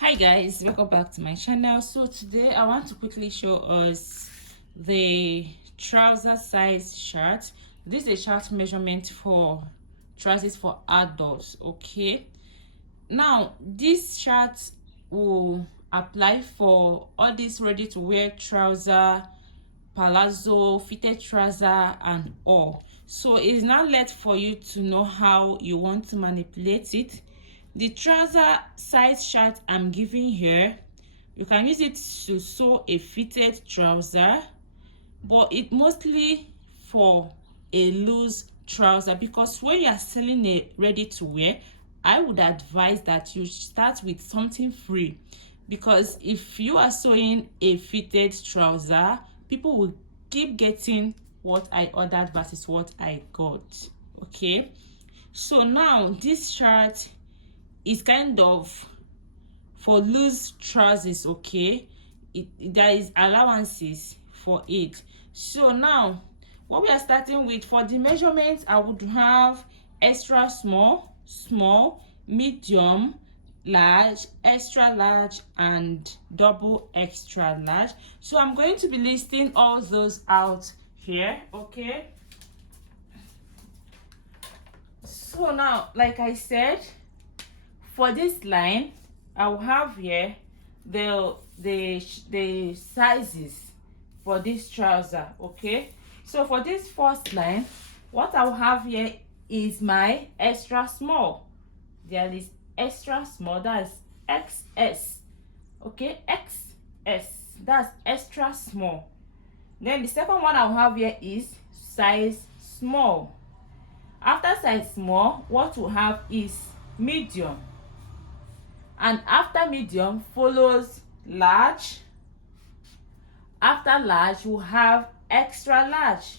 Hi guys, welcome back to my channel. So today I want to quickly show us the trouser size chart. This is a chart measurement for trousers for adults. Okay, now this chart will apply for all these ready to wear trouser, palazzo, fitted trouser and all. So it's now left for you to know how you want to manipulate it. The trouser size chart I'm giving here, you can use it to sew a fitted trouser, but it mostly for a loose trouser, because when you are selling a ready to wear, I would advise that you start with something free, because if you are sewing a fitted trouser, people will keep getting what I ordered versus what I got. Okay, so now this chart is kind of for loose trousers. Okay, there is allowances for it. So now what we are starting with, for the measurements, I would have extra small, small, medium, large, extra large and double extra large. So I'm going to be listing all those out here. Okay, so now, like I said, for this line, I will have here the sizes for this trouser. Okay, so for this first line, what I will have here is my extra small. There is extra small, that's XS. Okay, XS, that's extra small. Then the second one I'll have here is size small. After size small, what we'll have is medium, and after medium follows large. After large we'll have extra large,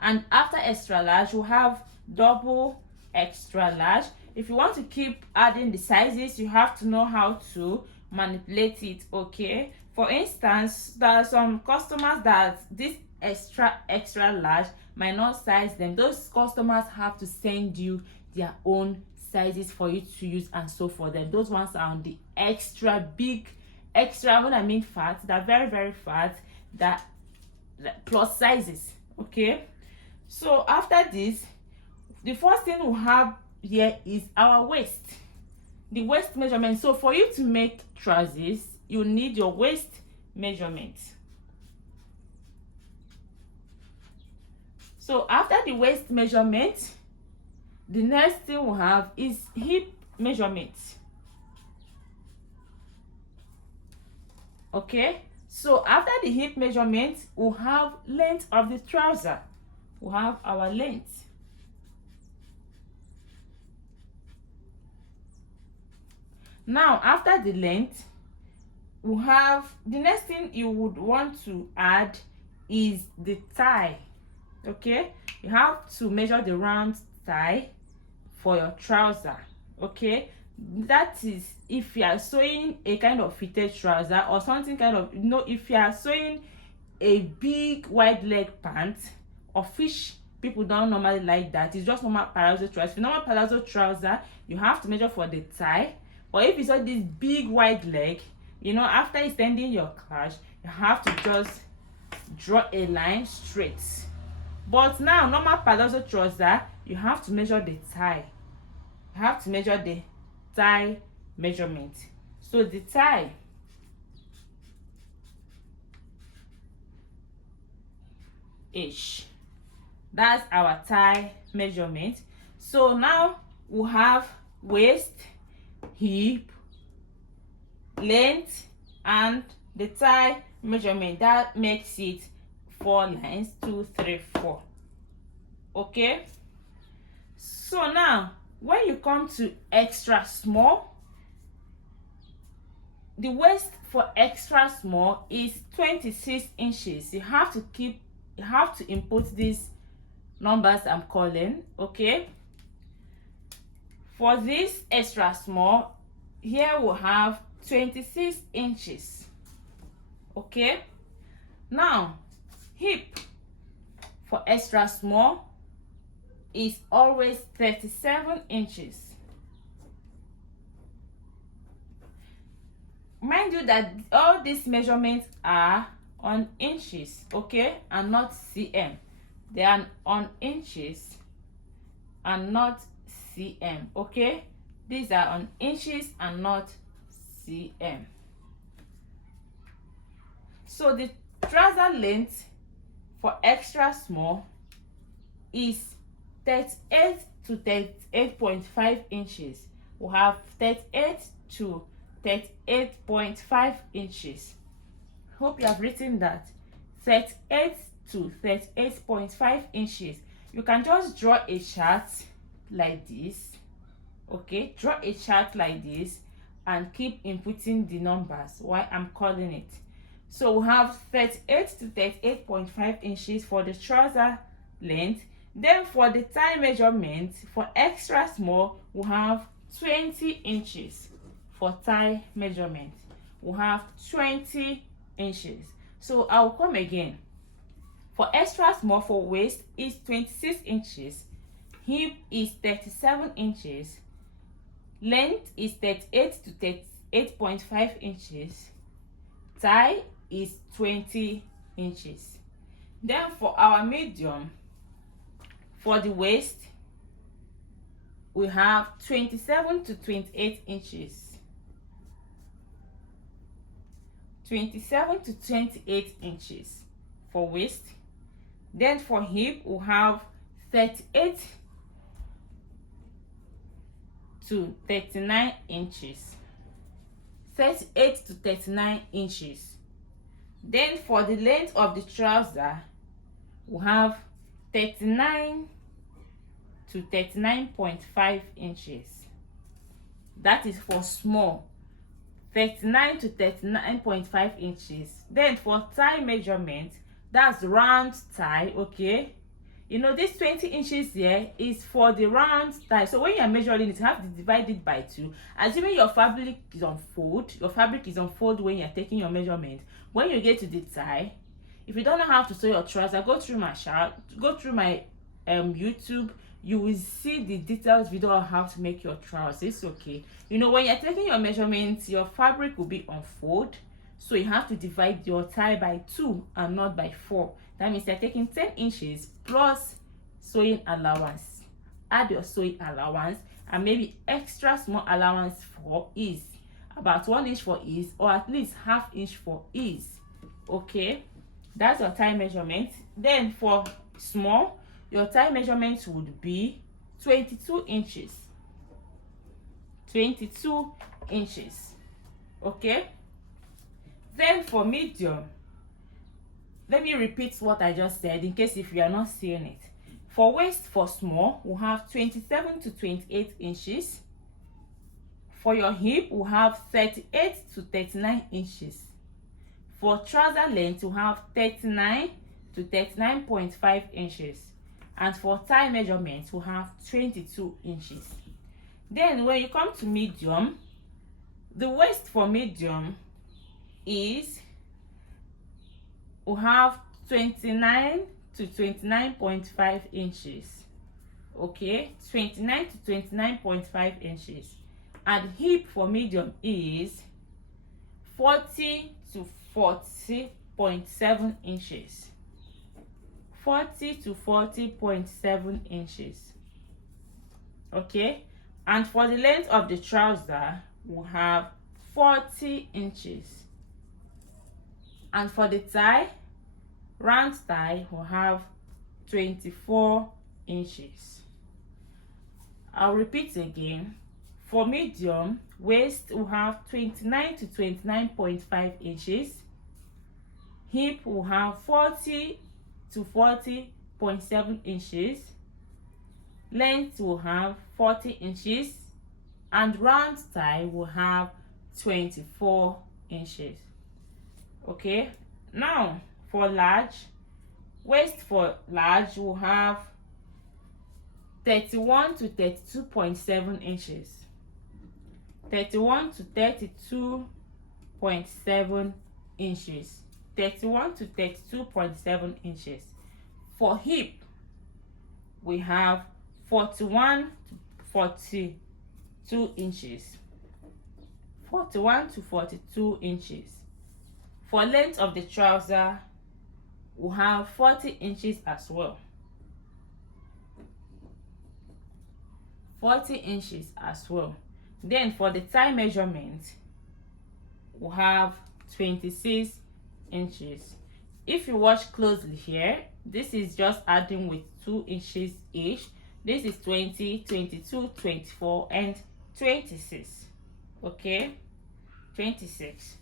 and after extra large we'll have double extra large. If you want to keep adding the sizes, you have to know how to manipulate it. Okay, for instance, there are some customers that this extra large might not size them. Those customers have to send you their own sizes for you to use and sew for them. Those ones are on the extra big, extra, when I mean fat, they're very fat, that plus sizes. Okay, so after this, the first thing we have here is our waist, the waist measurement. So for you to make trousers, you need your waist measurement. So after the waist measurement, the next thing we have is hip measurement. Okay, so after the hip measurement, we'll have length of the trouser. We'll have our length. Now after the length, we'll have the next thing you would want to add is the thigh. Okay, you have to measure the round thigh for your trouser. Okay, that is if you are sewing a kind of fitted trouser or something kind of, if you are sewing a big wide leg pant, or fish, people don't normally like that. It's just normal palazzo trouser. Normal palazzo trouser, you have to measure for the thigh. Or if you sew this big wide leg, after extending your clutch, you have to just draw a line straight. But now normal palazzo trouser, you have to measure the thigh. You have to measure the thigh measurement. So the thigh ish, that's our thigh measurement. So now we have waist, hip, length and the thigh measurement. That makes it 4 lines, 2, 3, 4. Okay, so now when you come to extra small, the waist for extra small is 26 inches. You have to input these numbers I'm calling. Okay, for this extra small, here we'll have 26 inches. Okay, now hip for extra small is always 37 inches. mind you that all these measurements are on inches, okay, and not cm. They are on inches and not cm, okay. These are on inches and not cm. So the trouser length for extra small is 38 to 38.5 inches. We have 38 to 38.5 inches. Hope you have written that. 38 to 38.5 inches. You can just draw a chart like this, okay. Draw a chart like this and keep inputting the numbers while I'm calling it. So we have 38 to 38.5 inches for the trouser length. Then for the thigh measurement for extra small, we have 20 inches. For thigh measurement, we have 20 inches. So I'll come again. For extra small, for waist is 26 inches, hip is 37 inches, length is 38 to 38.5 inches, thigh is 20 inches. Then for our medium, for the waist, we have 27 to 28 inches. 27 to 28 inches for waist. Then for hip, we have 38 to 39 inches. 38 to 39 inches. Then for the length of the trouser, we have 39 to 39.5 inches. That is for small. 39 to 39.5 inches. Then for thigh measurement, that's round thigh, okay. You know, this 20 inches here is for the round thigh. So when you're measuring it, you have to divide it by 2. Assuming your fabric is on fold, when you're taking your measurement. When you get to the thigh, if you don't know how to sew your trouser, go through my YouTube. You will see the detailed video on how to make your trousers, okay. You know, when you're taking your measurements, your fabric will be on fold, so you have to divide your thigh by 2 and not by 4. That means you're taking 10 inches plus sewing allowance. Add your sewing allowance and maybe extra small allowance for ease, about 1 inch for ease, or at least ½ inch for ease, okay. That's your thigh measurement. Then for small, your thigh measurement would be 22 inches. 22 inches, okay. Then for medium, let me repeat what I just said in case if you are not seeing it. For waist, for small, we have 27 to 28 inches. For your hip, we have 38 to 39 inches. For trouser length, we have 39 to 39.5 inches. And for thigh measurements, we have 22 inches. Then when you come to medium, the waist for medium is, we have 29 to 29.5 inches, okay. 29 to 29.5 inches. And hip for medium is 40 to 40.7 inches. 40 to 40.7 inches, okay. And for the length of the trouser, we have 40 inches. And for the thigh, round thigh, we have 24 inches. I'll repeat again. For medium waist, we have 29 to 29.5 inches. Hip, we have 40 to 40.7 inches. Length will have 40 inches, and round thigh will have 24 inches, okay. Now for large waist, for large will have 31 to 32.7 inches. 31 to 32.7 inches. 31 to 32.7 inches. For hip, we have 41 to 42 inches. 41 to 42 inches. For length of the trouser, we have 40 inches as well. 40 inches as well. Then for the thigh measurement, we have 26 inches. If you watch closely here, this is just adding with 2 inches each. This is 20, 22, 24 and 26. Okay, 26.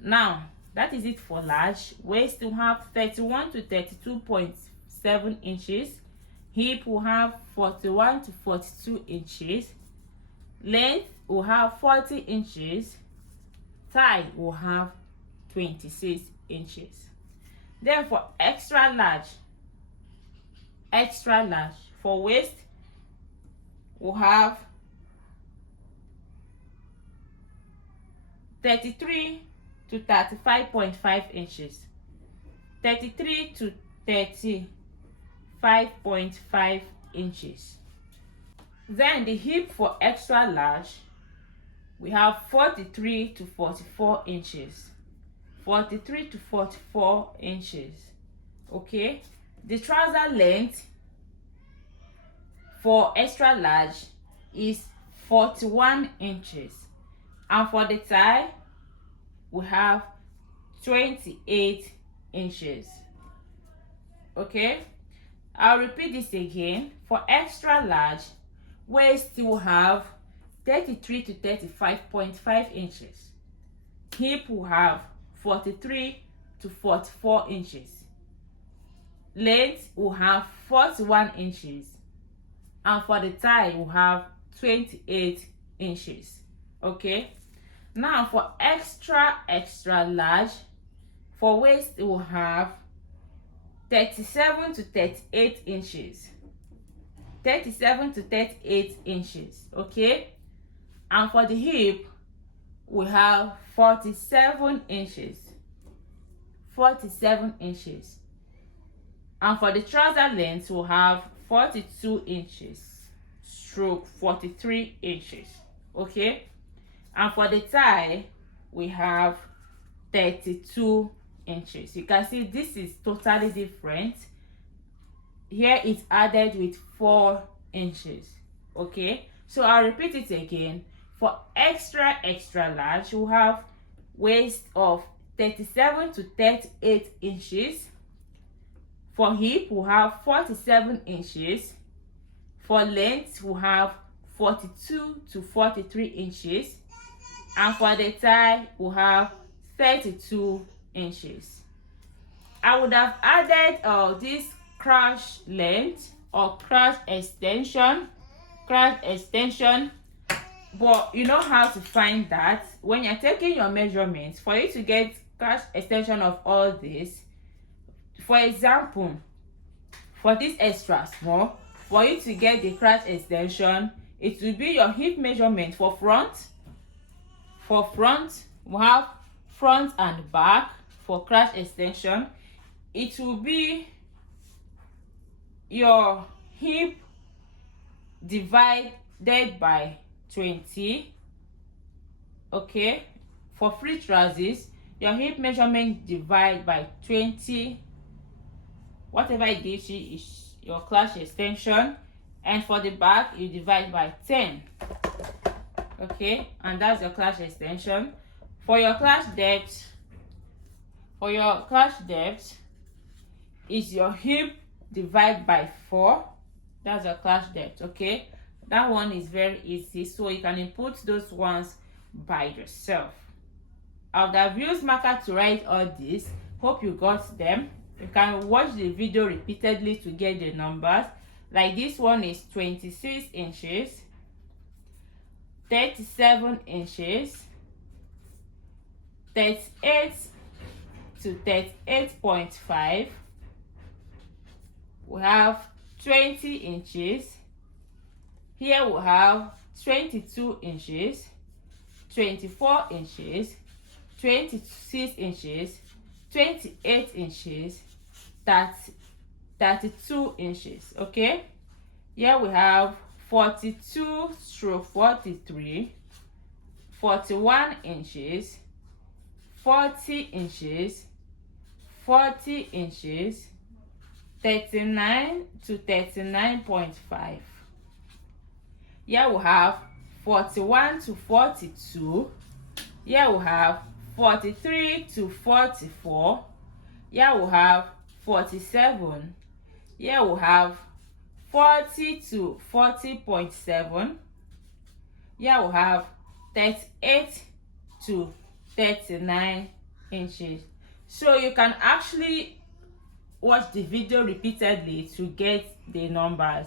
Now that is it for large. Waist will have 31 to 32.7 inches. Hip will have 41 to 42 inches. Length will have 40 inches. Thigh will have 26 inches. Then for extra large for waist, we'll have 33 to 35.5 inches. 33 to 35.5 inches. Then the hip for extra large, we have 43 to 44 inches. 43 to 44 inches. Okay, the trouser length for extra large is 41 inches, and for the thigh we have 28 inches. Okay, I'll repeat this again. For extra large, waist will have 33 to 35.5 inches. Hip will have 43 to 44 inches. Length will have 41 inches, and for the thigh will have 28 inches. Okay, now for extra large, for waist it will have 37 to 38 inches. 37 to 38 inches. Okay, and for the hip we have 47 inches. 47 inches. And for the trouser length we'll have 42 inches stroke 43 inches. Okay, and for the thigh we have 32 inches. You can see this is totally different. Here it's added with 4 inches. Okay, so I'll repeat it again. For extra large, we'll have waist of 37 to 38 inches. For hip we'll have 47 inches. For length we'll have 42 to 43 inches, and for the thigh we'll have 32 inches. I would have added this crotch length or crotch extension, but you know how to find that when you're taking your measurements. For you to get crotch extension of all this, for example, for this extra small, for you to get the crotch extension, it will be your hip measurement. For front we have front and back. For crotch extension, it will be your hip divided by 20. Okay, for free trousers, your hip measurement divided by 20. Whatever it gives you is your crotch extension, and for the back you divide by 10. Okay, and that's your crotch extension. For your crotch depth is your hip divided by 4. That's your crotch depth. Okay, that one is very easy, so you can input those ones by yourself. I would have used marker to write all this. Hope you got them. You can watch the video repeatedly to get the numbers. Like this one is 26 inches, 37 inches, 38 to 38.5. We have 20 inches. Here we have 22 inches, 24 inches, 26 inches, 28 inches, 32 inches. Okay, here we have 42/43, 41 inches, 40 inches, 40 inches, 39 to 39.5. Here we have 41 to 42. Here we have 43 to 44. Here we have 47. Here we have 40 to 40.7. Here we have 38 to 39 inches. So you can actually watch the video repeatedly to get the numbers.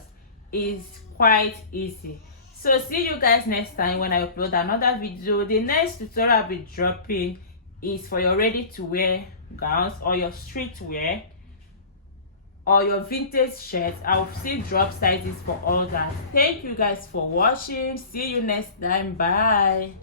It's quite easy. So see you guys next time when I upload another video. The next tutorial I'll be dropping is for your ready to wear gowns or your street wear or your vintage shirts. I'll still drop sizes for all that. Thank you guys for watching. See you next time. Bye.